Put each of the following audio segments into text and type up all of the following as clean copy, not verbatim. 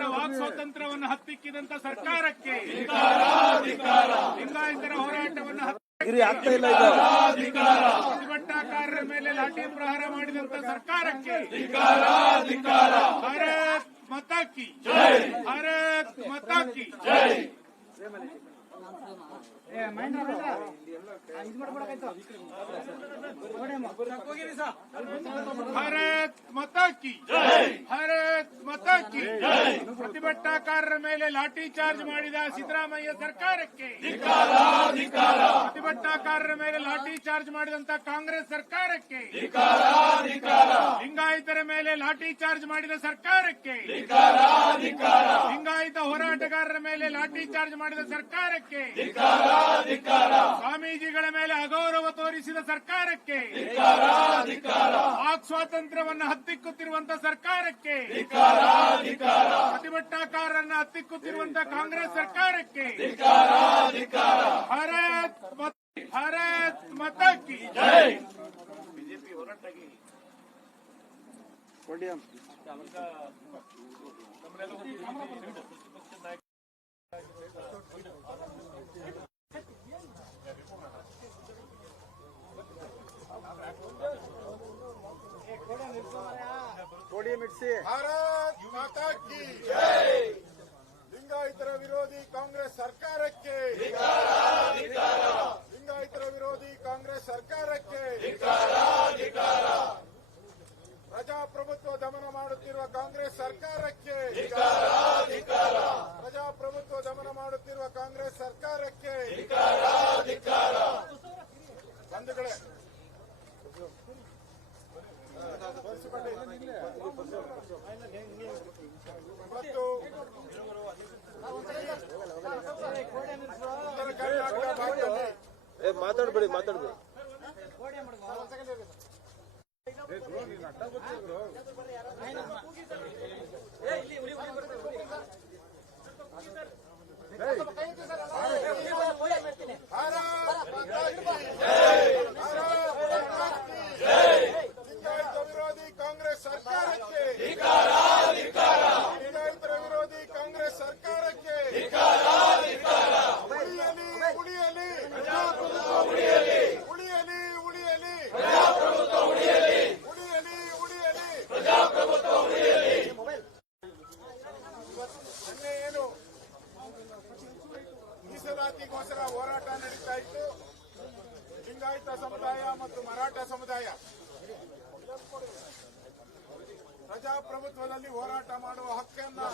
ಲಿಂಗಾಯತರ walk ಸ್ವಾತಂತ್ರ್ಯವನ್ನು ಹತ್ತಿಕ್ಕಿದಂತ ಸರ್ಕಾರಕ್ಕೆ, ಲಿಂಗಾಯತರ ಹೋರಾಟವನ್ನು ಪ್ರತಿಭಟನಾಕಾರರ ಮೇಲೆ ಲಾಠಿ ಪ್ರಹಾರ ಮಾಡಿದಂತ ಸರ್ಕಾರಕ್ಕೆ ಭಾರತ್ ಮಾತಾ ಕಿ ಜೈ, ಭಾರತ್ ಮಾತಾ ಕಿ ಜೈ. ಭಾರತ್ ಮಾತಾ ಕಿ ಜೈ, ಭಾರತ್ ಮಾತಾ ಕಿ ಜೈ. ಪ್ರತಿಭಟನಾಕಾರರ ಮೇಲೆ ಲಾಠಿ ಚಾರ್ಜ್ ಮಾಡಿದ ಸಿದ್ದರಾಮಯ್ಯ ಸರ್ಕಾರಕ್ಕೆ, ಪ್ರತಿಭಟನಾಕಾರರ ಮೇಲೆ ಲಾಠಿ ಚಾರ್ಜ್ ಮಾಡಿದಂತ ಕಾಂಗ್ರೆಸ್ ಸರ್ಕಾರಕ್ಕೆ, ಲಿಂಗಾಯತರ ಮೇಲೆ ಲಾಠಿ ಚಾರ್ಜ್ ಮಾಡಿದ ಸರ್ಕಾರಕ್ಕೆ, ಲಿಂಗಾಯತ ಹೋರಾಟಗಾರರ ಮೇಲೆ ಲಾಠಿ ಚಾರ್ಜ್ ಮಾಡಿದ ಸರ್ಕಾರಕ್ಕೆ, ಸ್ವಾಮೀಜಿಗಳ ಮೇಲೆ ಅಗೌರವ ತೋರಿಸಿದ ಸರ್ಕಾರಕ್ಕೆ, ವಾಕ್ ಸ್ವಾತಂತ್ರ್ಯವನ್ನು ಹತ್ತಿಕ್ಕುತ್ತಿರುವಂತಹ ಸರ್ಕಾರಕ್ಕೆ, ಪ್ರತಿಭಟನಾಕಾರರನ್ನು ಹತ್ತಿಕ್ಕುತ್ತಿರುವಂತಹ ಕಾಂಗ್ರೆಸ್ ಸರ್ಕಾರಕ್ಕೆ ಭಾರತ್ ಮಾತಾ ಕಿ ಜೈ. ಬಿಜೆಪಿ ಹೋರಾಟಕ್ಕೆ ಭಾರತ್ ಮಾತಾ ಕಿ ಜೈ. ಲಿಂಗಾಯತರ ವಿರೋಧಿ ಕಾಂಗ್ರೆಸ್ ಸರ್ಕಾರಕ್ಕೆ, ಲಿಂಗಾಯತರ ವಿರೋಧಿ ಕಾಂಗ್ರೆಸ್ ಸರ್ಕಾರಕ್ಕೆ, ಪ್ರಜಾಪ್ರಭುತ್ವ ದಮನ ಮಾಡುತ್ತಿರುವ ಕಾಂಗ್ರೆಸ್ ಸರ್ಕಾರಕ್ಕೆ, ಪ್ರಜಾಪ್ರಭುತ್ವ ದಮನ ಮಾಡುತ್ತಿರುವ ಕಾಂಗ್ರೆಸ್ ಸರ್ಕಾರಕ್ಕೆ ಬಂಧುಗಳೇ, ಮತ್ತು ಉತ್ತರ ಕರ್ನಾಟಕ ಭಾಗದಲ್ಲಿ ಮಾತಾಡಬೇಡಿ ಲಿಂಗಾಯತ ವಿರೋಧಿ ಕಾಂಗ್ರೆಸ್ ಸರ್ಕಾರಕ್ಕೆ, ಲಿಂಗಾಯತರ ವಿರೋಧಿ ಕಾಂಗ್ರೆಸ್ ಸರ್ಕಾರಕ್ಕೆ ಉಳಿಯಲಿ ಉಳಿಯಲಿ ಉಳಿಯಲಿ ಉಳಿಯಲಿ ಉಳಿಯಲಿ ಮೊನ್ನೆ ಏನು ಮೀಸಲಾತಿಗೋಸ್ಕರ ಹೋರಾಟ ನಡೀತಾ ಇತ್ತು. ಲಿಂಗಾಯತ ಸಮುದಾಯ ಮತ್ತು ಮರಾಠ ಸಮುದಾಯ ಪ್ರಜಾಪ್ರಭುತ್ವದಲ್ಲಿ ಹೋರಾಟ ಮಾಡುವ ಹಕ್ಕನ್ನು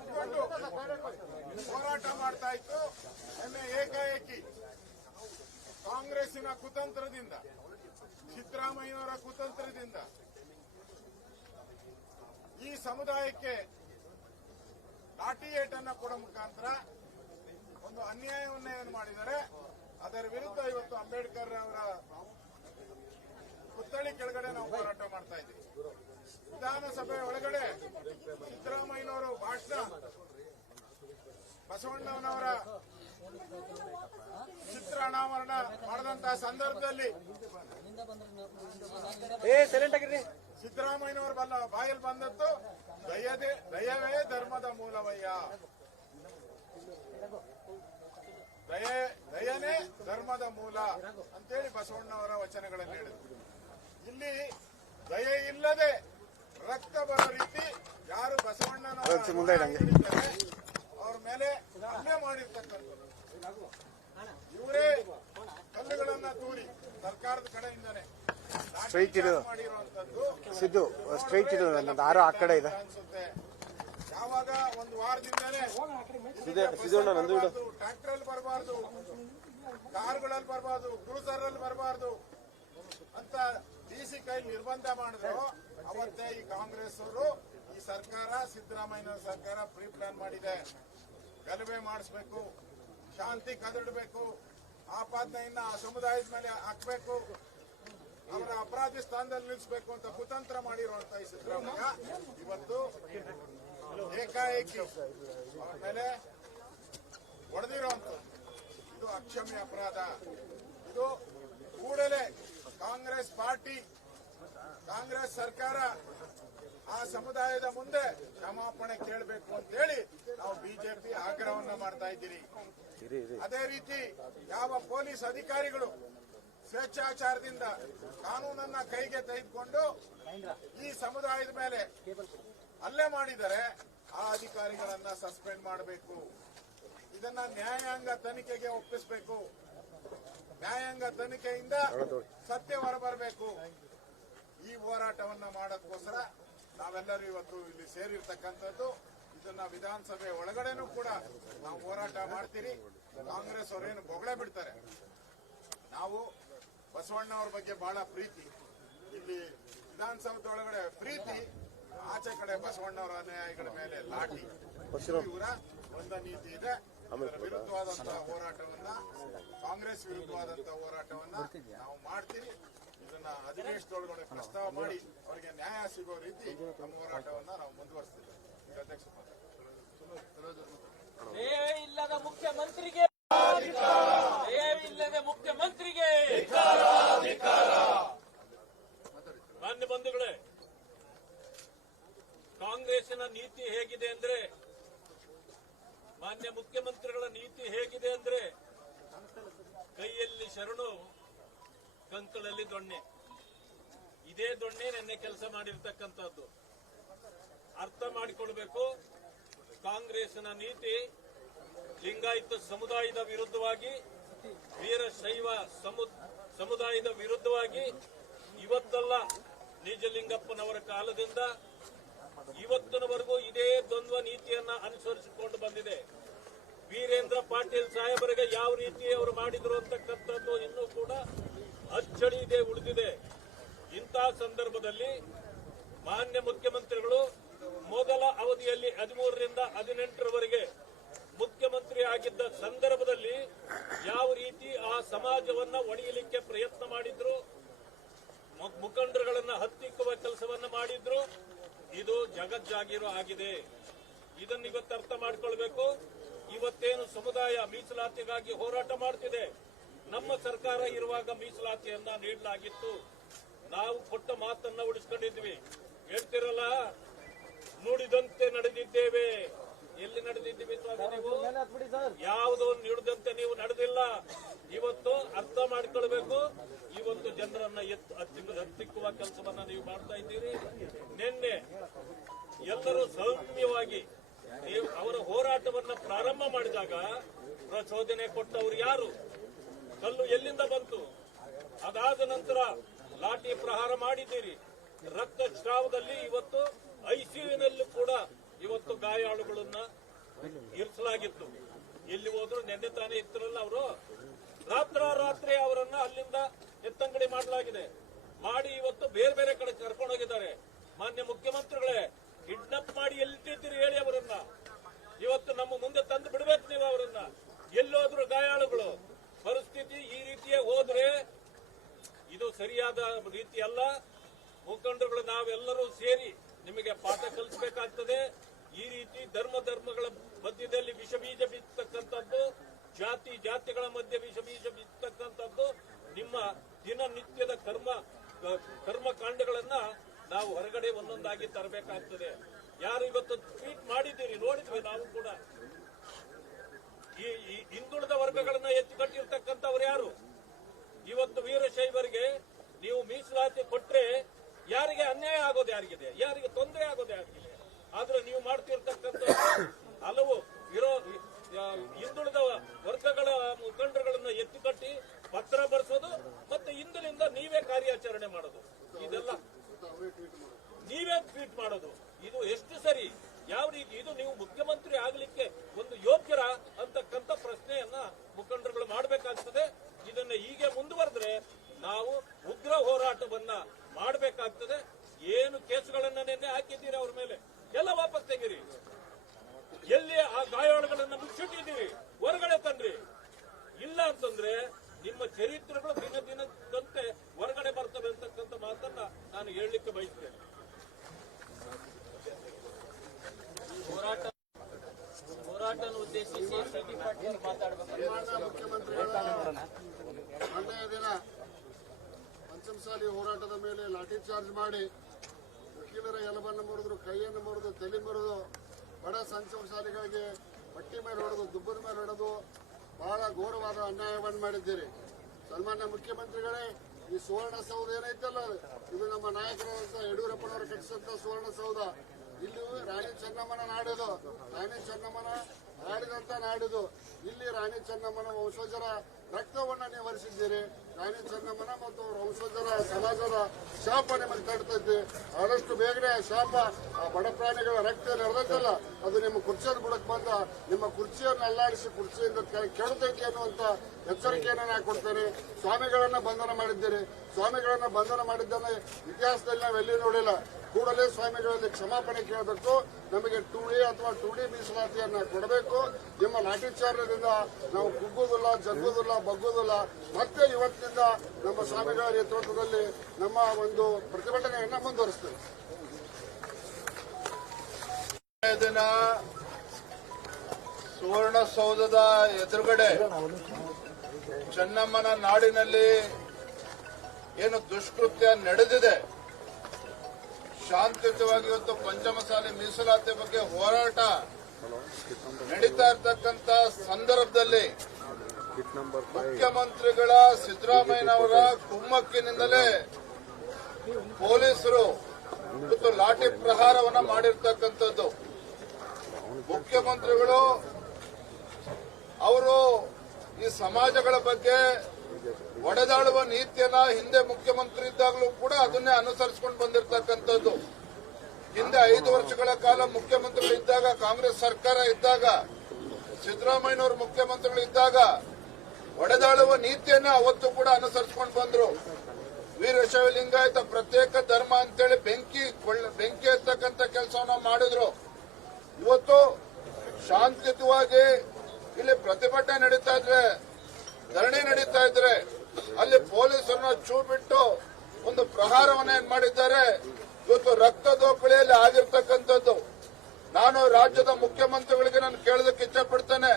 ಇಟ್ಕೊಂಡು ಹೋರಾಟ ಮಾಡ್ತಾ ಇತ್ತು. ನಿನ್ನೆ ಏಕಾಏಕಿ ಕಾಂಗ್ರೆಸ್ಸಿನ ಕುತಂತ್ರದಿಂದ, ಸಿದ್ದರಾಮಯ್ಯನವರ ಕುತಂತ್ರದಿಂದ ಈ ಸಮುದಾಯಕ್ಕೆ ಲಾಠಿ ಏಟನ್ನು ಕೊಡೋ ಮುಖಾಂತರ ಒಂದು ಅನ್ಯಾಯವನ್ನು ಏನು ಮಾಡಿದರೆ ಅದರ ವಿರುದ್ಧ ಇವತ್ತು ಅಂಬೇಡ್ಕರ್ ಅವರ ಪುತ್ಥಳಿ ಕೆಳಗಡೆ ನಾವು ಹೋರಾಟ ಮಾಡ್ತಾ ಇದ್ದೀವಿ. ವಿಧಾನಸಭೆ ಒಳಗಡೆ ಸಿದ್ದರಾಮಯ್ಯನವರು ಭಾಷಣ, ಬಸವಣ್ಣನವರ ಚಿತ್ರ ಅನಾವರಣ ಮಾಡಿದಂತಹ ಸಂದರ್ಭದಲ್ಲಿ ಸಿದ್ದರಾಮಯ್ಯನವರ ಬಾಯಲ್ಲಿ ಬಂದದ್ದು ದಯವೇ ಧರ್ಮದ ಮೂಲವಯ್ಯ, ದಯನೇ ಧರ್ಮದ ಮೂಲ ಅಂತೇಳಿ ಬಸವಣ್ಣವರ ವಚನಗಳನ್ನು ಹೇಳಿದ್ರು. ಇಲ್ಲಿ ದಯೆ ಇಲ್ಲದೆ ರಕ್ತ ಬರೋ ರೀತಿ ಯಾರು ಬಸವಣ್ಣನವರ ಅವ್ರ ಮೇಲೆ ಹಲ್ಲೆ ಮಾಡಿರ್ತಕ್ಕಂಥದ್ದು, ಇವರೇ ಕಲ್ಲುಗಳನ್ನ ತೂರಿ ಸರ್ಕಾರದ ಕಡೆಯಿಂದನೇ ಮಾಡಿರುವಂತದ್ದು ಅನ್ಸುತ್ತೆ. ಯಾವಾಗ ಒಂದು ವಾರದಿಂದಲೇ ಟ್ರ್ಯಾಕ್ಟರ್ ಬರಬಾರ್ದು, ಕಾರುಗಳಲ್ಲಿ ಬರಬಾರ್ದು, ಕ್ರೂಸರಲ್ಲಿ ಬರಬಾರ್ದು ಅಂತ ಡಿಸಿ ಕೈ ನಿರ್ಬಂಧ ಮಾಡಿದ್ರು, ಅವತ್ತೇ ಈ ಕಾಂಗ್ರೆಸ್ ಅವರು ಈ ಸರ್ಕಾರ, ಸಿದ್ದರಾಮಯ್ಯ ಸರ್ಕಾರ ಪ್ರೀ ಪ್ಲಾನ್ ಮಾಡಿದೆ. ಗಲಭೆ ಮಾಡಿಸ್ಬೇಕು, ಶಾಂತಿ ಕದಡಬೇಕು, ಆಪಾದನೆಯನ್ನ ಆ ಸಮುದಾಯದ ಮೇಲೆ ಹಾಕಬೇಕು, ಅವರ ಅಪರಾಧಿ ಸ್ಥಾನದಲ್ಲಿ ನಿಲ್ಲಿಸಬೇಕು ಅಂತ ಕುತಂತ್ರ ಮಾಡಿರುವಂತ ಈ ಸಿದ್ದರಾಮಯ್ಯ ಇವತ್ತು ಏಕಾಏಕಿ ಅವರ ಮೇಲೆ ಹೊಡೆದಿರುವಂತ ಇದು ಅಕ್ಷಮ್ಯ ಅಪರಾಧ. ಇದು ಕೂಡಲೇ ಕಾಂಗ್ರೆಸ್ ಪಾರ್ಟಿ, ಕಾಂಗ್ರೆಸ್ ಸರ್ಕಾರ ಆ ಸಮುದಾಯದ ಮುಂದೆ ಕ್ಷಮಾಪಣೆ ಕೇಳಬೇಕು ಅಂತ ಹೇಳಿ ನಾವು ಬಿಜೆಪಿ ಆಗ್ರಹವನ್ನ ಮಾಡ್ತಾ ಇದ್ದೀರಿ. ಅದೇ ರೀತಿ ಯಾವ ಪೊಲೀಸ್ ಅಧಿಕಾರಿಗಳು ಸ್ವೇಚ್ಛಾಚಾರದಿಂದ ಕಾನೂನನ್ನ ಕೈಗೆ ತೆಗೆದುಕೊಂಡು ಈ ಸಮುದಾಯದ ಮೇಲೆ ಹಲ್ಲೆ ಮಾಡಿದರೆ ಆ ಅಧಿಕಾರಿಗಳನ್ನ ಸಸ್ಪೆಂಡ್ ಮಾಡಬೇಕು. ಇದನ್ನ ನ್ಯಾಯಾಂಗ ತನಿಖೆಗೆ ಒಪ್ಪಿಸಬೇಕು. ನ್ಯಾಯಾಂಗ ತನಿಖೆಯಿಂದ ಸತ್ಯ ಹೊರಬರಬೇಕು. ಈ ಹೋರಾಟವನ್ನ ಮಾಡೋದಕ್ಕೋಸ್ಕರ ನಾವೆಲ್ಲರೂ ಇವತ್ತು ಇಲ್ಲಿ ಸೇರಿರ್ತಕ್ಕಂಥದ್ದು. ಇದನ್ನ ವಿಧಾನಸಭೆ ಒಳಗಡೆನೂ ಕೂಡ ನಾವು ಹೋರಾಟ ಮಾಡ್ತೀರಿ. ಕಾಂಗ್ರೆಸ್ ಅವರೇನು ಬೊಗಳೆ ಬಿಡ್ತಾರೆ. ನಾವು ಬಸವಣ್ಣ ಅವ್ರ ಬಗ್ಗೆ ಬಹಳ ಪ್ರೀತಿ, ಇಲ್ಲಿ ವಿಧಾನಸೌಧ ಒಳಗಡೆ ಪ್ರೀತಿ, ಆಚೆ ಕಡೆ ಬಸವಣ್ಣವರ ಅನುಯಾಯಿಗಳ ಮೇಲೆ ಲಾಠಿ. ಇವರ ಒಂದು ನೀತಿ ಇದೆ. ಅದರ ವಿರುದ್ಧವಾದಂತಹ ಹೋರಾಟವನ್ನ, ಕಾಂಗ್ರೆಸ್ ವಿರುದ್ಧವಾದಂತಹ ಹೋರಾಟವನ್ನ ನಾವು ಮಾಡ್ತೀರಿ. ಇದನ್ನ ಅಧಿವೇಶನದೊಳಗಡೆ ಪ್ರಸ್ತಾವ ಮಾಡಿ ಅವರಿಗೆ ನ್ಯಾಯ ಸಿಗೋ ರೀತಿ ನಮ್ಮ ಹೋರಾಟವನ್ನ ನಾವು ಮುಂದುವರಿಸ್ತೀವಿ. ಅಧ್ಯಕ್ಷ ಇಲ್ಲದ ಮುಖ್ಯಮಂತ್ರಿಗೆ ಮುಖ್ಯಮಂತ್ರಿಗೆ ಮಾನ್ಯ ಬಂಧುಗಳೇ, ಕಾಂಗ್ರೆಸ್ಸಿನ ನೀತಿ ಹೇಗಿದೆ ಅಂದ್ರೆ, ಮಾನ್ಯ ಮುಖ್ಯಮಂತ್ರಿಗಳ ನೀತಿ ಹೇಗಿದೆ ಅಂದ್ರೆ, ಕೈಯಲ್ಲಿ ಶರಣು ಕಂಕಳಲ್ಲಿ ದೊಣ್ಣೆ. ಇದೇ ದೊಣ್ಣೆ ನೆನ್ನೆ ಕೆಲಸ ಮಾಡಿರ್ತಕ್ಕಂಥದ್ದು. ಅರ್ಥ ಮಾಡಿಕೊಳ್ಬೇಕು. ಕಾಂಗ್ರೆಸ್ಸಿನ ನೀತಿ ಲಿಂಗಾಯತ ಸಮುದಾಯದ ವಿರುದ್ಧವಾಗಿ, ವೀರಶೈವ ಸಮುದಾಯದ ವಿರುದ್ಧವಾಗಿ ಇವತ್ತಲ್ಲ, ನಿಜಲಿಂಗಪ್ಪನವರ ಕಾಲದಿಂದ ಇವತ್ತಿನವರೆಗೂ ಇದೇ ದ್ವಂದ್ವ ನೀತಿಯನ್ನ ಅನುಸರಿಸಿಕೊಂಡು ಬಂದಿದೆ. ವೀರೇಂದ್ರ ಪಾಟೀಲ್ ಸಾಹೇಬರಿಗೆ ಯಾವ ರೀತಿ ಅವರು ಮಾಡಿದ್ರು ಅಂತಕ್ಕಂಥದ್ದು ಇನ್ನೂ ಕೂಡ ಅಚ್ಚಳಿಯದೆ ಉಳಿದಿದೆ. ಇಂತಹ ಸಂದರ್ಭದಲ್ಲಿ ಮಾನ್ಯ ಮುಖ್ಯಮಂತ್ರಿಗಳು ಮೊದಲ ಅವಧಿಯಲ್ಲಿ 13ರಿಂದ 18ರವರೆಗೆ ಮುಖ್ಯಮಂತ್ರಿ ಆಗಿದ್ದ ಸಂದರ್ಭದಲ್ಲಿ ಯಾವ ರೀತಿ ಆ ಸಮಾಜವನ್ನ ಒಡೆಯಲಿಕ್ಕೆ ಪ್ರಯತ್ನ ಮಾಡಿದ್ರು, ಮುಖಂಡರುಗಳನ್ನ ಹತ್ತಿಕ್ಕುವ ಕೆಲಸವನ್ನ ಮಾಡಿದ್ರು. ಇದು ಜಗಜ್ಜಾಗೀರು ಆಗಿದೆ. ಇದನ್ನ ಇವತ್ತು ಅರ್ಥ ಮಾಡಿಕೊಳ್ಬೇಕು. ಇವತ್ತೇನು ಸಮುದಾಯ ಮೀಸಲಾತಿಗಾಗಿ ಹೋರಾಟ ಮಾಡ್ತಿದೆ, ನಮ್ಮ ಸರ್ಕಾರ ಇರುವಾಗ ಮೀಸಲಾತಿಯನ್ನ ನೀಡಲಾಗಿತ್ತು. ನಾವು ಕೊಟ್ಟ ಮಾತನ್ನ ಉಳಿಸ್ಕೊಂಡಿದ್ವಿ. ಹೇಳ್ತಿರಲ್ಲ, ನುಡಿದಂತೆ ನಡೆದಿದ್ದೇವೆ. ಎಲ್ಲಿ ನಡೆದಿದ್ದೀವಿ ಸ್ವಾಮಿ? ನೀವು ಯಾವುದೋ ನುಡಿದಂತೆ ನೀವು ನಡೆದಿಲ್ಲ. ಇವತ್ತು ಅರ್ಥ ಮಾಡಿಕೊಳ್ಬೇಕು. ಇವತ್ತು ಜನರನ್ನ ಹತ್ತಿಕ್ಕುವ ಕೆಲಸವನ್ನ ನೀವು ಮಾಡ್ತಾ ಇದ್ದೀರಿ. ನಿನ್ನೆ ಎಲ್ಲರೂ ಸೌಮ್ಯವಾಗಿ ನೀವು ಅವರ ಹೋರಾಟವನ್ನ ಪ್ರಾರಂಭ ಮಾಡಿದಾಗ ಪ್ರಚೋದನೆ ಕೊಟ್ಟವರು ಯಾರು? ಕಲ್ಲು ಎಲ್ಲಿಂದ ಬಂತು? ಅದಾದ ನಂತರ ಲಾಠಿ ಪ್ರಹಾರ ಮಾಡಿದ್ದೀರಿ. ರಕ್ತಸ್ರಾವದಲ್ಲಿ ಇವತ್ತು ಐಸಿಯುನಲ್ಲೂ ಕೂಡ ಇವತ್ತು ಗಾಯಾಳುಗಳನ್ನ ಇರಿಸಲಾಗಿತ್ತು. ಎಲ್ಲಿ ಹೋದ್ರು ನಿನ್ನೆ ತಾನೇ ಇರ್ತಾರಲ್ಲ ಅವರು, ರಾತ್ರಿ ಅವರನ್ನ ಅಲ್ಲಿಂದ ಎತ್ತಂಗಡಿ ಮಾಡಲಾಗಿದೆ. ಮಾಡಿ ಇವತ್ತು ಬೇರೆ ಬೇರೆ ಕಡೆ ಕರ್ಕೊಂಡೋಗಿದ್ದಾರೆ. ಮಾನ್ಯ ಮುಖ್ಯಮಂತ್ರಿಗಳೇ, ಕಿಡ್ನಾಪ್ ಮಾಡಿ ಎಲ್ಲಿದ್ದೀರಿ ಹೇಳಿ ಅವರನ್ನ. ಇವತ್ತು ನಮ್ಮ ಮುಂದೆ ತಂದು ಬಿಡಬೇಕು ನೀವು ಅವರನ್ನ. ಎಲ್ಲೋದ್ರು ಗಾಯಾಳುಗಳು. ಪರಿಸ್ಥಿತಿ ಈ ರೀತಿಯೇ ಹೋದ್ರೆ ಇದು ಸರಿಯಾದ ರೀತಿ ಅಲ್ಲ. ಮುಖಂಡರುಗಳು ನಾವೆಲ್ಲರೂ ಸೇರಿ ನಿಮಗೆ ಪಾಠ ಕಲಿಸಬೇಕಾಗ್ತದೆ. ಈ ರೀತಿ ಧರ್ಮಗಳ ಮಧ್ಯದಲ್ಲಿ ವಿಷಬೀಜ ಬಿತ್ತಕ್ಕಂಥದ್ದು, ಜಾತಿಗಳ ಮಧ್ಯೆ ವಿಷಬೀಜ ಬಿತ್ತಕ್ಕಂಥದ್ದು ನಿಮ್ಮ ದಿನನಿತ್ಯದ ಕರ್ಮಕಾಂಡಗಳನ್ನ ನಾವು ಹೊರಗಡೆ ಒಂದೊಂದಾಗಿ ತರಬೇಕಾಗ್ತದೆ. ಯಾರು ಇವತ್ತು ಟ್ವೀಟ್ ಮಾಡಿದ್ದೀರಿ ನೋಡಿದ್ವಿ ನಾವು ಕೂಡ. ಈ ಹಿಂದುಳಿದ ವರ್ಗಗಳನ್ನ ಎತ್ತಿಕಟ್ಟಿರ್ತಕ್ಕಂಥವ್ರು ಯಾರು? ಇವತ್ತು ವೀರಶೈವರಿಗೆ ನೀವು ಮೀಸಲಾತಿ ಕೊಟ್ರೆ ಯಾರಿಗೆ ಅನ್ಯಾಯ ಆಗೋದು ಯಾರಿಗಿದೆ? ಯಾರಿಗೆ ತೊಂದರೆ ಆಗೋದು ಯಾರಿಗಿದೆ? ಆದ್ರೆ ನೀವು ಮಾಡ್ತಿರ್ತಕ್ಕಂಥ ಹಲವು ಹಿಂದುಳಿದ ವರ್ಗಗಳ ಮುಖಂಡರುಗಳನ್ನ ಎತ್ತಿಕಟ್ಟಿ ಪತ್ರ ಬರೆಸೋದು, ಮತ್ತೆ ಇಂದಿನಿಂದ ನೀವೇ ಕಾರ್ಯಾಚರಣೆ ಮಾಡೋದು, ಇದೆಲ್ಲ ನೀವೇ ಟ್ವೀಟ್ ಮಾಡೋದು, ಇದು ಎಷ್ಟು ಸರಿ? ಯಾವ ರೀತಿ ಇದು? ನೀವು ಮುಖ್ಯಮಂತ್ರಿ ಆಗ್ಲಿಕ್ಕೆ ಒಂದು ಯೋಗ್ಯರ ಅಂತಕ್ಕಂಥ ಪ್ರಶ್ನೆಯನ್ನ ಮುಖಂಡರುಗಳು ಮಾಡಬೇಕಾಗ್ತದೆ. ಇದನ್ನ ಹೀಗೆ ಮುಂದುವರೆದ್ರೆ ನಾವು ಉಗ್ರ ಹೋರಾಟವನ್ನ ಮಾಡಬೇಕಾಗ್ತದೆ. ಏನು ಕೇಸುಗಳನ್ನ ನಿನ್ನೆ ಹಾಕಿದ್ದೀರಿ ಅವ್ರ ಮೇಲೆ ಎಲ್ಲ ವಾಪಸ್ ತೆಗೀರಿ. ಎಲ್ಲಿ ಆ ಗಾಯಾಳುಗಳನ್ನ ಮುಚ್ಚಿಟ್ಟಿದ್ದೀರಿ ಹೊರಗಡೆ ತನ್ರಿ. ಇಲ್ಲ ಅಂತಂದ್ರೆ ನಿಮ್ಮ ಚರಿತ್ರೆಗಳು ದಿನದಂತೆ ಹೊರಗಡೆ ಬರ್ತವೆ ಅಂತಕ್ಕಂಥ ಮಾತನ್ನ ನಾನು ಹೇಳಲಿಕ್ಕೆ ಬಯಸ್ತೇನೆ. ಹೋರಾಟ ಉದ್ದೇಶಿಸಿ ಸಿ.ಟಿ. ಪಾಟೀಲ್ ಮಾತಾಡಬೇಕು. ಮುಖ್ಯಮಂತ್ರಿಗಳ ಮೊನ್ನೆಯ ದಿನ ಪಂಚಮಸಾಲಿ ಹೋರಾಟದ ಮೇಲೆ ಲಾಠಿ ಚಾರ್ಜ್ ಮಾಡಿ ವಕೀಲರ ಎಲಬನ್ನು ಮುರಿದ್ರು, ಕೈಯನ್ನು ಮುರಿದು, ತಲೆ ಮುರಿದು, ಬಡ ಸಂಚಾರಶಾಲಿಗಳಿಗೆ ಪಟ್ಟಿ ಮೇಲೆ ಹೊಡೆದು, ದುಬ್ಬದ ಮೇಲೆ ಹೊಡೆದು ಬಹಳ ಘೋರವಾದ ಅನ್ಯಾಯವನ್ನು ಮಾಡಿದ್ದೀರಿ. ಸನ್ಮಾನ್ಯ ಮುಖ್ಯಮಂತ್ರಿಗಳೇ, ಈ ಸುವರ್ಣಸೌಧ ಏನೈತಲ್ಲ, ಇದು ನಮ್ಮ ನಾಯಕರಾದಂತ ಯಡಿಯೂರಪ್ಪನವರು ಕಟ್ಟಿಸಿದಂತ ಸುವರ್ಣಸೌಧ. ಇಲ್ಲಿ ರಾಣಿ ಚೆನ್ನಮ್ಮನ ನಾಡಿದು, ರಾಣಿ ಚೆನ್ನಮ್ಮನ ಆಡಿದಂತ ನಾಡಿದು. ಇಲ್ಲಿ ರಾಣಿ ಚೆನ್ನಮ್ಮನ ವಂಶಜರ ರಕ್ತವನ್ನ ನೀವು ಹರಿಸಿದ್ದೀರಿ. ರಾಣಿ ಚೆನ್ನಮ್ಮನ ಮತ್ತು ವಂಶಜರ ಸಮಾಜದ ಶಾಪ ನಿಮಗೆ ತಡ್ತೈತಿ. ಆದಷ್ಟು ಬೇಗನೆ ಆ ಶಾಪ, ಆ ಬಡ ಪ್ರಾಣಿಗಳ ರಕ್ತ ನಡೆದಲ್ಲ, ಅದು ನಿಮ್ಮ ಕುರ್ಚಿಯನ್ನು ಬಿಡಕ್ ಬಂದ ನಿಮ್ಮ ಕುರ್ಚಿಯನ್ನು ಅಲ್ಲಾಡಿಸಿ ಕುರ್ಚಿಯಿಂದ ಕೆಡತೈತಿ ಅನ್ನುವಂತ ಎಚ್ಚರಿಕೆಯನ್ನು ನಾನು ಕೊಡ್ತೇನೆ. ಸ್ವಾಮಿಗಳನ್ನ ಬಂಧನ ಮಾಡಿದ್ದೀರಿ. ಸ್ವಾಮಿಗಳನ್ನ ಬಂಧನ ಮಾಡಿದ್ದನ್ನ ಇತಿಹಾಸದಲ್ಲಿ ನಾವೆಲ್ಲಿ ನೋಡಿಲ್ಲ. ಕೂಡಲೇ ಸ್ವಾಮಿಗಳಲ್ಲಿ ಕ್ಷಮಾಪಣೆ ಕೇಳಬೇಕು. ನಮಗೆ 2A ಅಥವಾ 2D ಮೀಸಲಾತಿಯನ್ನ ಕೊಡಬೇಕು. ನಿಮ್ಮ ಲಾಠಿಚಾರ್ಯದಿಂದ ನಾವು ಕುಗ್ಗುವುದಿಲ್ಲ, ಜಗ್ಗುವುದಿಲ್ಲ, ಬಗ್ಗುವುದಿಲ್ಲ. ಮತ್ತೆ ಇವತ್ತಿನಿಂದ ನಮ್ಮ ಸ್ವಾಮಿಗಳ ನೇತೃತ್ವದಲ್ಲಿ ನಮ್ಮ ಒಂದು ಪ್ರತಿಭಟನೆಯನ್ನ ಮುಂದುವರಿಸ್ತೇವೆ. ದಿನ ಸುವರ್ಣಸೌಧದ ಎದುರುಗಡೆ ಚೆನ್ನಮ್ಮನ ನಾಡಿನಲ್ಲಿ ಏನು ದುಷ್ಕೃತ್ಯ ನಡೆದಿದೆ, ಶಾಂತಿಯುತವಾಗಿ ಇವತ್ತು ಪಂಚಮಸಾಲಿ ಮೀಸಲಾತಿ ಬಗ್ಗೆ ಹೋರಾಟ ನಡೀತಾ ಇರತಕ್ಕಂತ ಸಂದರ್ಭದಲ್ಲಿ ಮುಖ್ಯಮಂತ್ರಿಗಳ ಸಿದ್ದರಾಮಯ್ಯನವರ ಕುಮ್ಮಕ್ಕಿನಿಂದಲೇ ಪೊಲೀಸರು ಇವತ್ತು ಲಾಠಿ ಪ್ರಹಾರವನ್ನ ಮಾಡಿರ್ತಕ್ಕಂಥದ್ದು. ಮುಖ್ಯಮಂತ್ರಿಗಳು ಅವರು ಈ ಸಮಾಜಗಳ ಬಗ್ಗೆ ಒಡೆದಾಡುವ ನೀತಿಯನ್ನ ಹಿಂದೆ ಮುಖ್ಯಮಂತ್ರಿ ಇದ್ದಾಗಲೂ ಕೂಡ ಅದನ್ನೇ ಅನುಸರಿಸಿಕೊಂಡು ಬಂದಿರತಕ್ಕಂಥದ್ದು. ಹಿಂದೆ 5 ವರ್ಷಗಳ ಕಾಲ ಮುಖ್ಯಮಂತ್ರಿಗಳಿದ್ದಾಗ, ಕಾಂಗ್ರೆಸ್ ಸರ್ಕಾರ ಇದ್ದಾಗ, ಸಿದ್ದರಾಮಯ್ಯನವರು ಮುಖ್ಯಮಂತ್ರಿಗಳು ಇದ್ದಾಗ ಒಡೆದಾಳುವ ನೀತಿಯನ್ನ ಅವತ್ತು ಕೂಡ ಅನುಸರಿಸಿಕೊಂಡು ಬಂದ್ರು. ವೀರಶೈವ ಲಿಂಗಾಯತ ಪ್ರತ್ಯೇಕ ಧರ್ಮ ಅಂತೇಳಿ ಬೆಂಕಿ ಎತ್ತಕ್ಕಂಥ ಕೆಲಸವನ್ನ ಮಾಡಿದ್ರು. ಇವತ್ತು ಶಾಂತಿಯುತವಾಗಿ ಇಲ್ಲಿ ಪ್ರತಿಭಟನೆ ನಡೀತಾ ಇದ್ರೆ, ಧರಣಿ ನಡೀತಾ ಇದ್ರೆ, ಅಲ್ಲಿ ಪೊಲೀಸರನ್ನ ಚೂ ಬಿಟ್ಟು ಒಂದು ಪ್ರಹಾರವನ್ನ ಏನ್ ಮಾಡಿದ್ದಾರೆ. ಇವತ್ತು ರಕ್ತದೋಕಳಿಯಲ್ಲಿ ಆಗಿರ್ತಕ್ಕಂಥದ್ದು. ನಾನು ರಾಜ್ಯದ ಮುಖ್ಯಮಂತ್ರಿಗಳಿಗೆ ನಾನು ಕೇಳೋದಕ್ಕೆ ಇಚ್ಛಪಡ್ತೇನೆ,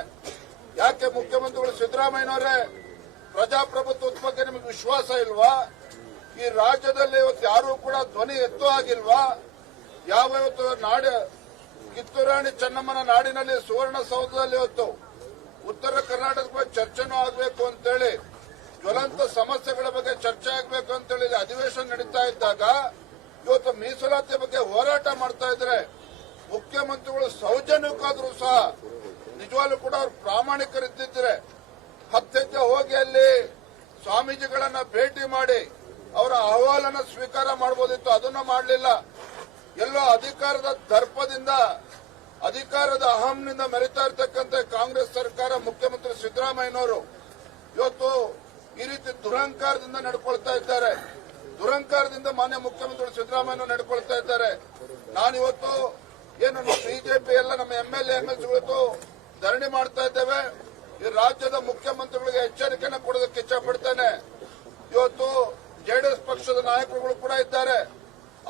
ಯಾಕೆ ಮುಖ್ಯಮಂತ್ರಿಗಳು ಸಿದ್ದರಾಮಯ್ಯನವರೇ ಪ್ರಜಾಪ್ರಭುತ್ವದ ಬಗ್ಗೆ ನಿಮಗೆ ವಿಶ್ವಾಸ ಇಲ್ವಾ? ಈ ರಾಜ್ಯದಲ್ಲಿ ಇವತ್ತು ಯಾರೂ ಕೂಡ ಧ್ವನಿ ಎತ್ತೋ ಆಗಿಲ್ವಾ? ಯಾವ ಇವತ್ತು ಕಿತ್ತೂರಾಣಿ ಚೆನ್ನಮ್ಮನ ನಾಡಿನಲ್ಲಿ ಸುವರ್ಣಸೌಧದಲ್ಲಿ ಇವತ್ತು ಉತ್ತರ ಕರ್ನಾಟಕದ ಬಗ್ಗೆ ಚರ್ಚೆನೂ ಆಗಬೇಕು ಅಂತೇಳಿ, ಜ್ವಲಂತ ಸಮಸ್ಯೆಗಳ ಬಗ್ಗೆ ಚರ್ಚೆ ಆಗಬೇಕು ಅಂತೇಳಿ ಅಧಿವೇಶನ ನಡೀತಾ ಇದ್ದಾಗ ಇವತ್ತು ಮೀಸಲಾತಿ ಬಗ್ಗೆ ಹೋರಾಟ ಮಾಡ್ತಾ ಇದ್ರೆ, ಮುಖ್ಯಮಂತ್ರಿಗಳು ಸೌಜನ್ಯಕ್ಕಾದ್ರೂ ಸಹ ನಿಜವಾಗ್ಲೂ ಕೂಡ ಅವ್ರು ಪ್ರಾಮಾಣಿಕರಿದ್ದಿದ್ರೆ 10 ಹೆಜ್ಜೆ ಹೋಗಿ ಅಲ್ಲಿ ಸ್ವಾಮೀಜಿಗಳನ್ನ ಭೇಟಿ ಮಾಡಿ ಅವರ ಅಹವಾಲನ್ನ ಸ್ವೀಕಾರ ಮಾಡಬಹುದಿತ್ತು. ಅದನ್ನ ಮಾಡಲಿಲ್ಲ. ಎಲ್ಲೋ ಅಧಿಕಾರದ ದರ್ಪದಿಂದ, ಅಧಿಕಾರದ ಅಹಂನಿಂದ ಮೆರಿತಾ ಇರತಕ್ಕಂಥ ಕಾಂಗ್ರೆಸ್ ಸರ್ಕಾರ, ಮುಖ್ಯಮಂತ್ರಿ ಸಿದ್ದರಾಮಯ್ಯನವರು ಇವತ್ತು ಈ ರೀತಿ ದುರಹಂಕಾರದಿಂದ ನಡ್ಕೊಳ್ತಾ ಇದ್ದಾರೆ. ದುರಹಂಕಾರದಿಂದ ಮಾನ್ಯ ಮುಖ್ಯಮಂತ್ರಿ ಸಿದ್ದರಾಮಯ್ಯ ನಡ್ಕೊಳ್ತಾ ಇದ್ದಾರೆ. ನಾನಿವತ್ತು ಏನು ಬಿಜೆಪಿ ಎಲ್ಲ ನಮ್ಮ MLA-MLCಗಳು ಧರಣಿ ಮಾಡ್ತಾ ಇದ್ದೇವೆ. ಈ ರಾಜ್ಯದ ಮುಖ್ಯಮಂತ್ರಿಗಳಿಗೆ ಎಚ್ಚರಿಕೆಯನ್ನು ಕೊಡೋದಕ್ಕೆ ಇಚ್ಛಪಡ್ತೇನೆ. ಇವತ್ತು ಜೆಡಿಎಸ್ ಪಕ್ಷದ ನಾಯಕರುಗಳು ಕೂಡ ಇದ್ದಾರೆ.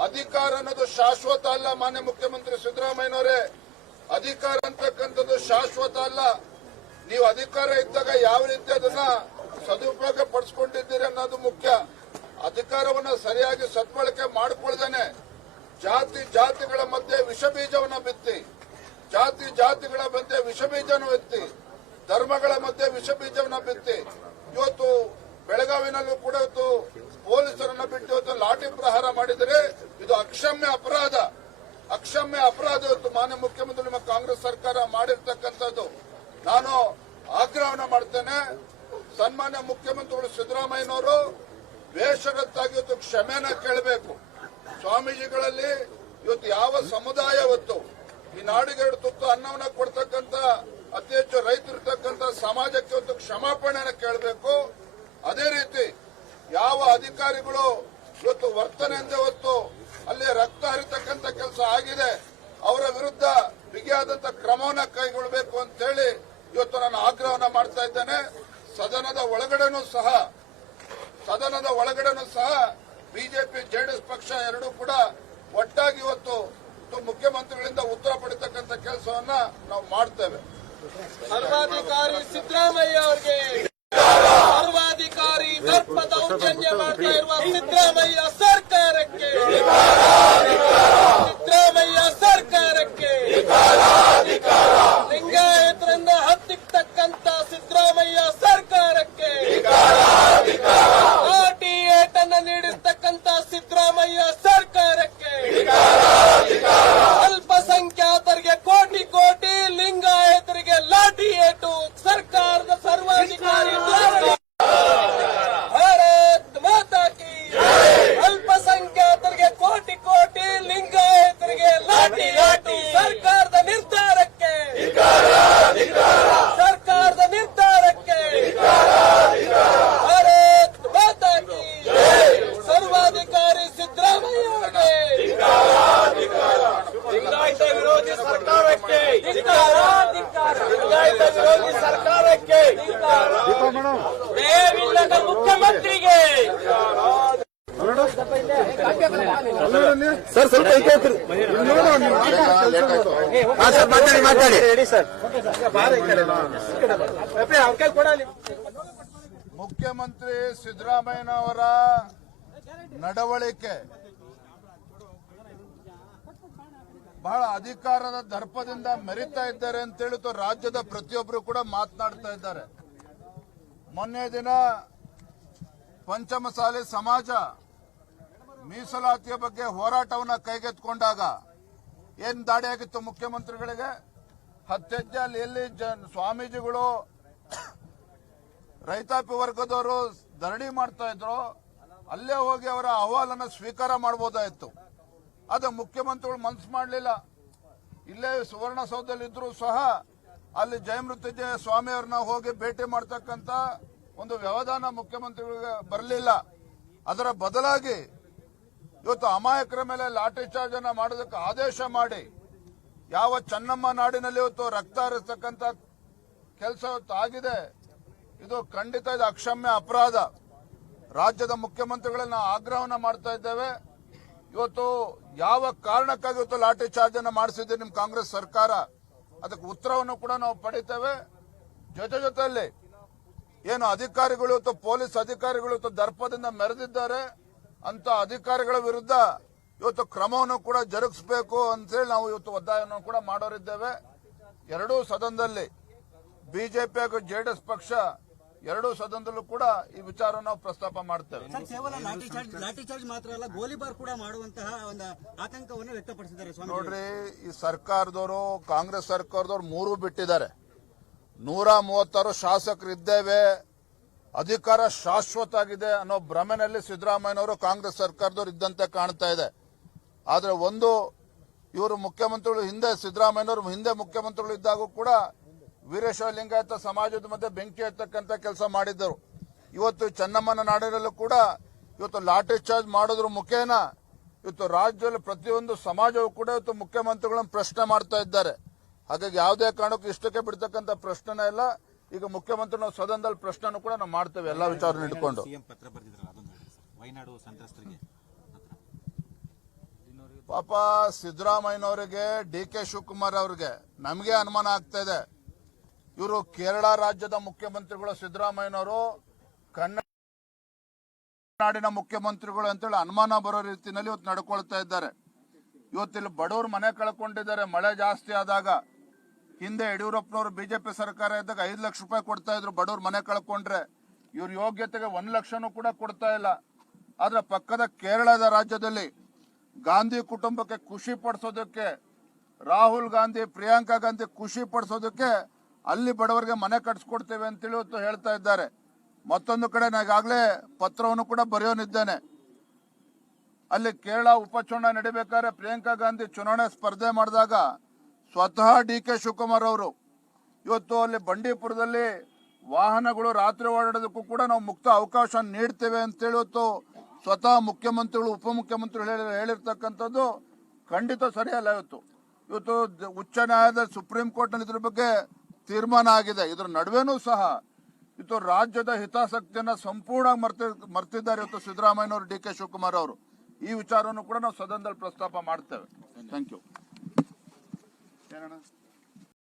ಅಧಿಕಾರ ಅನ್ನೋದು ಶಾಶ್ವತ ಅಲ್ಲ. ಮಾನ್ಯ ಮುಖ್ಯಮಂತ್ರಿ ಸಿದ್ದರಾಮಯ್ಯನವರೇ, ಅಧಿಕಾರ ಅಂತಕ್ಕಂಥದ್ದು ಶಾಶ್ವತ ಅಲ್ಲ. ನೀವು ಅಧಿಕಾರ ಇದ್ದಾಗ ಯಾವ ರೀತಿ ಅದನ್ನ ಸದುಪಯೋಗ ಪಡಿಸಿಕೊಂಡಿದ್ದೀರಿ ಅನ್ನೋದು ಮುಖ್ಯ. ಅಧಿಕಾರವನ್ನ ಸರಿಯಾಗಿ ಸದ್ಬಳಕೆ ಮಾಡಿಕೊಳ್ಳದೇನೆ ಜಾತಿಗಳ ಮಧ್ಯೆ ವಿಷಬೀಜವನ್ನ ಬಿತ್ತಿ, ಜಾತಿಗಳ ಮಧ್ಯೆ ವಿಷಬೀಜವನ್ನು ಎತ್ತಿ, ಧರ್ಮಗಳ ಮಧ್ಯೆ ವಿಷಬೀಜವನ್ನ ಬಿತ್ತಿ ಇವತ್ತು ಬೆಳಗಾವಿನಲ್ಲೂ ಕೂಡ ಇವತ್ತು ಪೊಲೀಸರನ್ನ ಬಿಟ್ಟು ಇವತ್ತು ಲಾಠಿ ಪ್ರಹಾರ ಮಾಡಿದರೆ ಇದು ಅಕ್ಷಮ್ಯ ಅಪರಾಧ. ಇವತ್ತು ಮಾನ್ಯ ಮುಖ್ಯಮಂತ್ರಿ ನಿಮ್ಮ ಕಾಂಗ್ರೆಸ್ ಸರ್ಕಾರ ಮಾಡಿರ್ತಕ್ಕಂಥದ್ದು. ನಾನು ಆಗ್ರಹವನ್ನ ಮಾಡ್ತೇನೆ, ಸನ್ಮಾನ್ಯ ಮುಖ್ಯಮಂತ್ರಿಗಳು ಸಿದ್ದರಾಮಯ್ಯನವರು ಬೇಷರತ್ತಾಗಿ ಇವತ್ತು ಕ್ಷಮೆನ ಕೇಳಬೇಕು. ಸ್ವಾಮೀಜಿಗಳಲ್ಲಿ ಇವತ್ತು ಯಾವ ಸಮುದಾಯ ಇವತ್ತು ಈ ನಾಡಿಗೆ 2 ತುತ್ತು ಅನ್ನವನ್ನ ಕೊಡ್ತಕ್ಕಂಥ ಅತಿ ಹೆಚ್ಚು ರೈತರಿರ್ತಕ್ಕಂಥ ಸಮಾಜಕ್ಕೆ ಇವತ್ತು ಕ್ಷಮಾಪಣೆಯನ್ನು ಕೇಳಬೇಕು. ಅದೇ ರೀತಿ ಯಾವ ಅಧಿಕಾರಿಗಳು ಇವತ್ತು ವರ್ತನೆಯಿಂದ ಇವತ್ತು ಅಲ್ಲಿ ರಕ್ತ ಹರಿತಕ್ಕಂಥ ಕೆಲಸ ಆಗಿದೆ, ಅವರ ವಿರುದ್ಧ ಬಿಗಿಯಾದಂತ ಕ್ರಮವನ್ನ ಕೈಗೊಳ್ಳಬೇಕು ಅಂತ ಹೇಳಿ ಇವತ್ತು ನಾನು ಆಗ್ರಹವನ್ನ ಮಾಡ್ತಾ ಇದ್ದೇನೆ. ಸದನದ ಒಳಗಡೆನೂ ಸಹ ಬಿಜೆಪಿ ಜೆಡಿಎಸ್ ಪಕ್ಷ ಎರಡೂ ಕೂಡ ಒಟ್ಟಾಗಿ ಇವತ್ತು ಮುಖ್ಯಮಂತ್ರಿಗಳಿಂದ ಉತ್ತರ ಪಡಿತಕ್ಕಂಥ ಕೆಲಸವನ್ನ ನಾವು ಮಾಡ್ತೇವೆ. ಸರ್ವಾಧಿಕಾರಿ ಸಿದ್ದರಾಮಯ್ಯ ಅವರಿಗೆ, ಸರ್ವಾಧಿಕಾರಿ ದರ್ಪ ದೌರ್ಜನ್ಯ ಮಾಡ್ತಾ ಇರುವ ಸಿದ್ದರಾಮಯ್ಯ ಸರ್ಕಾರಕ್ಕೆ ವಿರೋಧಿ ಸರ್ಕಾರಕ್ಕೆ, ಲಿಂಗಾಯತ ವಿರೋಧಿ ಸರ್ಕಾರಕ್ಕೆ, ದಯವಿಲ್ಲದ ಮುಖ್ಯಮಂತ್ರಿಗೆ ಸರ್ ಸ್ವಲ್ಪ ಮಾತಾಡಿ ಮುಖ್ಯಮಂತ್ರಿ ಸಿದ್ದರಾಮಯ್ಯನವರ ನಡವಳಿಕೆ ಬಹಳ ಅಧಿಕಾರದ ದರ್ಪದಿಂದ ಮೆರಿತಾ ಇದ್ದಾರೆ ಅಂತ ಹೇಳಿತು ರಾಜ್ಯದ ಪ್ರತಿಯೊಬ್ಬರು ಕೂಡ ಮಾತನಾಡ್ತಾ ಇದ್ದಾರೆ. ಮೊನ್ನೆ ದಿನ ಪಂಚಮಸಾಲಿ ಸಮಾಜ ಮೀಸಲಾತಿಯ ಬಗ್ಗೆ ಹೋರಾಟವನ್ನ ಕೈಗೆತ್ತಿಕೊಂಡಾಗ ಏನ್ ದಾಳಿ ಆಗಿತ್ತು ಮುಖ್ಯಮಂತ್ರಿಗಳಿಗೆ? ಹತ್ತೆಜ್ಜೆ ಅಲ್ಲಿ ಎಲ್ಲಿ ಸ್ವಾಮೀಜಿಗಳು ರೈತಾಪಿ ವರ್ಗದವರು ಧರಣಿ ಮಾಡ್ತಾ ಇದ್ರು, ಅಲ್ಲೇ ಹೋಗಿ ಅವರ ಅಹವಾಲನ್ನು ಸ್ವೀಕಾರ ಮಾಡಬಹುದಾಯಿತು. ಅದು ಮುಖ್ಯಮಂತ್ರಿಗಳು ಮನಸ್ಸು ಮಾಡಲಿಲ್ಲ. ಇಲ್ಲೇ ಸುವರ್ಣಸೌಧದಲ್ಲಿ ಇದ್ರು ಸಹ ಅಲ್ಲಿ ಜಯಮೃತ್ಯುಂಜಯ ಸ್ವಾಮಿಯವ್ರನ್ನ ಹೋಗಿ ಭೇಟಿ ಮಾಡ್ತಕ್ಕಂತ ಒಂದು ವ್ಯವಧಾನ ಮುಖ್ಯಮಂತ್ರಿಗಳಿಗೆ ಬರಲಿಲ್ಲ. ಅದರ ಬದಲಾಗಿ ಇವತ್ತು ಅಮಾಯಕರ ಮೇಲೆ ಲಾಠಿ ಚಾರ್ಜ್ ಅನ್ನ ಮಾಡೋದಕ್ಕೆ ಆದೇಶ ಮಾಡಿ ಯಾವ ಚೆನ್ನಮ್ಮ ನಾಡಿನಲ್ಲಿ ಇವತ್ತು ರಕ್ತ ಹರಿಸ್ತಕ್ಕಂತ ಕೆಲಸ ಆಗಿದೆ, ಇದು ಖಂಡಿತ ಇದು ಅಕ್ಷಮ್ಯ ಅಪರಾಧ. ರಾಜ್ಯದ ಮುಖ್ಯಮಂತ್ರಿಗಳನ್ನ ಆಗ್ರಹವನ್ನ ಮಾಡ್ತಾ ಇದ್ದೇವೆ. ಇವತ್ತು ಯಾವ ಕಾರಣಕ್ಕಾಗಿ ಇವತ್ತು ಲಾಠಿ ಚಾರ್ಜ್ ಅನ್ನ ಮಾಡಿಸಿದೆ ನಿಮ್ ಕಾಂಗ್ರೆಸ್ ಸರ್ಕಾರ, ಅದಕ್ಕೆ ಉತ್ತರವನ್ನು ಕೂಡ ನಾವು ಪಡಿತೇವೆ. ಜೊತೆಯಲ್ಲಿ ಏನು ಅಧಿಕಾರಿಗಳು ಇವತ್ತು ಪೊಲೀಸ್ ಅಧಿಕಾರಿಗಳು ಇವತ್ತು ದರ್ಪದಿಂದ ಮೆರೆದಿದ್ದಾರೆ ಅಂತ ಅಧಿಕಾರಿಗಳ ವಿರುದ್ಧ ಇವತ್ತು ಕ್ರಮವನ್ನು ಕೂಡ ಜರುಗಿಸಬೇಕು ಅಂತೇಳಿ ನಾವು ಇವತ್ತು ಒತ್ತಾಯವನ್ನು ಕೂಡ ಮಾಡೋರಿದ್ದೇವೆ. ಎರಡೂ ಸದನದಲ್ಲಿ ಬಿಜೆಪಿ ಹಾಗೂ ಜೆಡಿಎಸ್ ಪಕ್ಷ ಎರಡೂ ಸದನದಲ್ಲೂ ಕೂಡ ಈ ವಿಚಾರವನ್ನು ನಾವು ಪ್ರಸ್ತಾಪ ಮಾಡ್ತೇವೆ. ಕೇವಲ ಲಾಠಿ ಚಾರ್ಜ್ ಮಾತ್ರ ಅಲ್ಲ, ಗೋಲಿಬಾರ್ ಕೂಡ ಮಾಡುವಂತಹ ಒಂದು ಆತಂಕವನ್ನು ವ್ಯಕ್ತಪಡಿಸಿದ್ದಾರೆ. ನೋಡ್ರಿ, ಈ ಸರ್ಕಾರದವರು ಕಾಂಗ್ರೆಸ್ ಸರ್ಕಾರದವರು ಮೂರು ಬಿಟ್ಟಿದ್ದಾರೆ. 136 ಶಾಸಕರು ಇದ್ದೇವೆ, ಅಧಿಕಾರ ಶಾಶ್ವತ ಆಗಿದೆ ಅನ್ನೋ ಭ್ರಮೆನಲ್ಲಿ ಸಿದ್ದರಾಮಯ್ಯನವರು ಕಾಂಗ್ರೆಸ್ ಸರ್ಕಾರದವರು ಇದ್ದಂತೆ ಕಾಣ್ತಾ ಇದೆ. ಆದ್ರೆ ಒಂದು, ಇವರು ಮುಖ್ಯಮಂತ್ರಿಗಳು ಹಿಂದೆ ಸಿದ್ದರಾಮಯ್ಯನವರು ಹಿಂದೆ ಮುಖ್ಯಮಂತ್ರಿಗಳು ಇದ್ದಾಗೂ ಕೂಡ ವೀರಶೈವ ಲಿಂಗಾಯತ ಸಮಾಜದ ಮಧ್ಯೆ ಬೆಂಕಿ ಹತ್ತಕ್ಕಂತ ಕೆಲಸ ಮಾಡಿದ್ದರು. ಇವತ್ತು ಚೆನ್ನಮ್ಮನ ನಾಡಿನಲ್ಲೂ ಕೂಡ ಇವತ್ತು ಲಾಠಿ ಚಾರ್ಜ್ ಮಾಡೋದ್ರ ಮುಖೇನ ಇವತ್ತು ರಾಜ್ಯದಲ್ಲಿ ಪ್ರತಿಯೊಂದು ಸಮಾಜವೂ ಕೂಡ ಇವತ್ತು ಮುಖ್ಯಮಂತ್ರಿಗಳನ್ನು ಪ್ರಶ್ನೆ ಮಾಡ್ತಾ ಇದ್ದಾರೆ. ಹಾಗಾಗಿ ಯಾವುದೇ ಕಾರಣಕ್ಕೂ ಇಷ್ಟಕ್ಕೆ ಬಿಡ್ತಕ್ಕಂಥ ಪ್ರಶ್ನೆನೇ ಇಲ್ಲ. ಈಗ ಮುಖ್ಯಮಂತ್ರಿ ನಾವು ಸದನದಲ್ಲಿ ಪ್ರಶ್ನೆನೂ ಕೂಡ ನಾವು ಮಾಡ್ತೇವೆ ಎಲ್ಲಾ ವಿಚಾರ ಇಟ್ಕೊಂಡು. ವಯನಾಡು ಸಂತ್ರಸ್ತರಿಗೆ ಪಾಪ ಸಿದ್ದರಾಮಯ್ಯನವರಿಗೆ, ಡಿ.ಕೆ. ಶಿವಕುಮಾರ್ ಅವರಿಗೆ ನಮಗೆ ಅನುಮಾನ ಆಗ್ತಾ ಇದೆ. ಇವರು ಕೇರಳ ರಾಜ್ಯದ ಮುಖ್ಯಮಂತ್ರಿಗಳು ಸಿದ್ದರಾಮಯ್ಯನವರು ಕನ್ನಡ ನಾಡಿನ ಮುಖ್ಯಮಂತ್ರಿಗಳು ಅಂತೇಳಿ ಅನುಮಾನ ಬರೋ ರೀತಿಯಲ್ಲಿ ಇವತ್ತು ನಡ್ಕೊಳ್ತಾ ಇದ್ದಾರೆ. ಇವತ್ತಿಲ್ಲಿ ಬಡವರು ಮನೆ ಕಳ್ಕೊಂಡಿದ್ದಾರೆ. ಮಳೆ ಜಾಸ್ತಿ ಆದಾಗ ಹಿಂದೆ ಯಡಿಯೂರಪ್ಪನವರು ಬಿಜೆಪಿ ಸರ್ಕಾರ ಇದ್ದಾಗ 5 ಲಕ್ಷ ರೂಪಾಯಿ ಕೊಡ್ತಾ ಇದ್ರು ಬಡವರು ಮನೆ ಕಳ್ಕೊಂಡ್ರೆ. ಇವ್ರ ಯೋಗ್ಯತೆಗೆ 1 ಲಕ್ಷನೂ ಕೂಡ ಕೊಡ್ತಾ ಇಲ್ಲ. ಆದ್ರೆ ಪಕ್ಕದ ಕೇರಳದ ರಾಜ್ಯದಲ್ಲಿ ಗಾಂಧಿ ಕುಟುಂಬಕ್ಕೆ ಖುಷಿ ಪಡಿಸೋದಕ್ಕೆ, ರಾಹುಲ್ ಗಾಂಧಿ, ಪ್ರಿಯಾಂಕಾ ಗಾಂಧಿ ಖುಷಿ ಪಡಿಸೋದಕ್ಕೆ ಅಲ್ಲಿ ಬಡವರಿಗೆ ಮನೆ ಕಟ್ಸ್ಕೊಡ್ತೇವೆ ಅಂತೇಳಿ ಇವತ್ತು ಹೇಳ್ತಾ ಇದ್ದಾರೆ. ಮತ್ತೊಂದು ಕಡೆ ನಾನು ಈಗಾಗಲೇ ಪತ್ರವನ್ನು ಕೂಡ ಬರೆಯೋನಿದ್ದೇನೆ. ಅಲ್ಲಿ ಕೇರಳ ಉಪಚುನಾವಣೆ ನಡೀಬೇಕಾದ್ರೆ ಪ್ರಿಯಾಂಕಾ ಗಾಂಧಿ ಚುನಾವಣೆ ಸ್ಪರ್ಧೆ ಮಾಡಿದಾಗ ಸ್ವತಃ ಡಿ.ಕೆ. ಶಿವಕುಮಾರ್ ಅವರು ಇವತ್ತು ಅಲ್ಲಿ ಬಂಡೀಪುರದಲ್ಲಿ ವಾಹನಗಳು ರಾತ್ರಿ ಓಡಾಡೋದಕ್ಕೂ ಕೂಡ ನಾವು ಮುಕ್ತ ಅವಕಾಶ ನೀಡ್ತೇವೆ ಅಂತೇಳಿ ಇವತ್ತು ಸ್ವತಃ ಮುಖ್ಯಮಂತ್ರಿಗಳು, ಉಪಮುಖ್ಯಮಂತ್ರಿಗಳು ಹೇಳಿರ್ತಕ್ಕಂಥದ್ದು ಖಂಡಿತ ಸರಿಯಲ್ಲ. ಇವತ್ತು ಉಚ್ಚ ನ್ಯಾಯಾಲಯದ ಸುಪ್ರೀಂ ಕೋರ್ಟ್ನಲ್ಲಿ ಇದ್ರ ಬಗ್ಗೆ ತೀರ್ಮಾನ ಆಗಿದೆ. ಇದರ ನಡುವೆನೂ ಸಹ ಇವತ್ತು ರಾಜ್ಯದ ಹಿತಾಸಕ್ತಿಯನ್ನ ಸಂಪೂರ್ಣ ಮರ್ತಿದ್ದಾರೆ ಇವತ್ತು ಸಿದ್ದರಾಮಯ್ಯನವರು, ಡಿ.ಕೆ. ಶಿವಕುಮಾರ್ ಅವರು. ಈ ವಿಚಾರವನ್ನು ಕೂಡ ನಾವು ಸದನದಲ್ಲಿ ಪ್ರಸ್ತಾಪ ಮಾಡ್ತೇವೆ. Thank you.